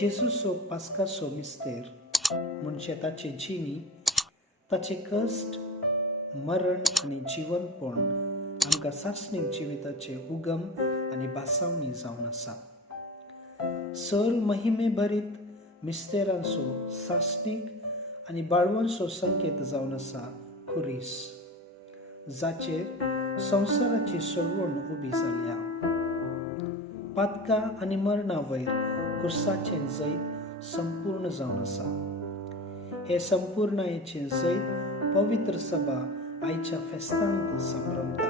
जेजूचो पास्काचो मिस्तेर म्हणजे ताचे जिणी, ताचे कश्ट, मरण आनी जिवनपण आमकां सासणीक जिविताचे उगम आनी बासावणी जावन आसा. सर महिमे भरीत मिस्तेरांचो सासणीक आनी बाळवांचो संकेत जावन आसा खुरीस, जाचेर संवसाराची सळवण उबी जाल्या. पातकां आनी मरणा वयर खुर्साचें जैत संपूर्ण जावन आसा. हे संपूर्णतेचें जैत पवित्र सभा आयच्या फेस्तांत संभ्रमता.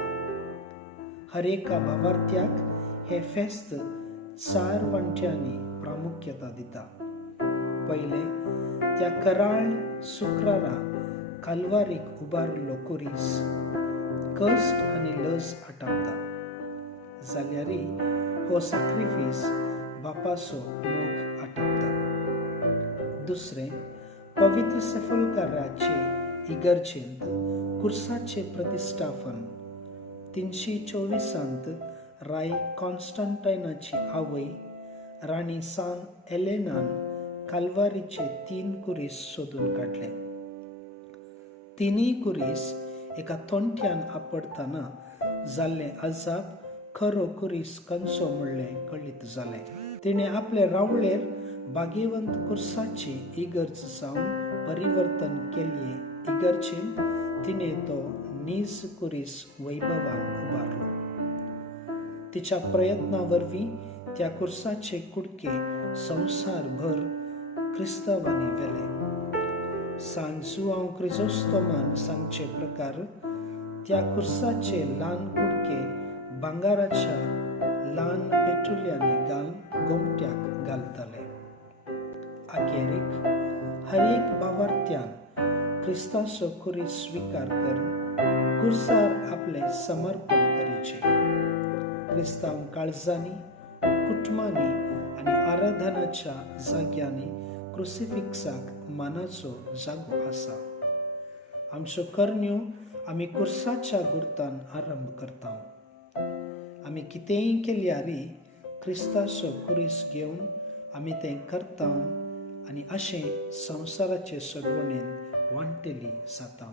हर एका भावार्थ्याक हे फेस्त 4 वांट्यांनी प्रामुख्यता दिता. पयले, त्या कराळ शुक्रारा काल्वारीक उबारलो खुरीस कश्ट आनी लज आटावता. जाल्यारी हो सॅक्रिफीस बापाचो मोग आटावता. दुसरें, पवित्र सेफोल्काराचे इगर्जेंत खुर्साचे प्रतिश्ठापन 324 राय कॉन्स्टंटायनाची आवय राणी सान एलेनान काल्वारीचे 3 कुरीस सोदून काडले. तिनूय कुरीस एका तोंट्यान आपडतना जाल्ले अजाप खरो कुरीस कंचो म्हणलें कळीत जालें. तिणें आपले रावळेर भाग्यवंत खुर्साची इगर्ज जावन परिवर्तन केल्ले इगर्जेंत तिणें तो नीज कुरीस वैभवान उबारलो. तिच्या प्रयत्ना वरवीं त्या खुर्साचे कुडके संवसारभर क्रिस्तांवांनी व्हेले. सान जुआंव क्रिझोस्तोमान सांगचे प्रकार त्या खुर्साचे ल्हान कुडके भांगाराच्या ल्हान पेटुल्यांनी घालून गोमट्याक घालताले. अखेरीक हर एक भावार्थ्यान क्रिस्ताचो खुरीस स्विकार करून खुर्सार आपले समर्पण करीचे. क्रिस्तांव काळजांनी, कुटुंबांनी आनी आराधनाच्या जाग्यांनी क्रुसिफिक्साक मानाचो जागो आसा. आमच्यो करण्यो आमी खुर्साच्या गुर्तान आरंभ करता. आमी कितेंय केल्यारी क्रिस्ताचो खुरीस घेवन आमी तें करता आनी अशें संवसाराचे सडवणेंत वांटेली जाता.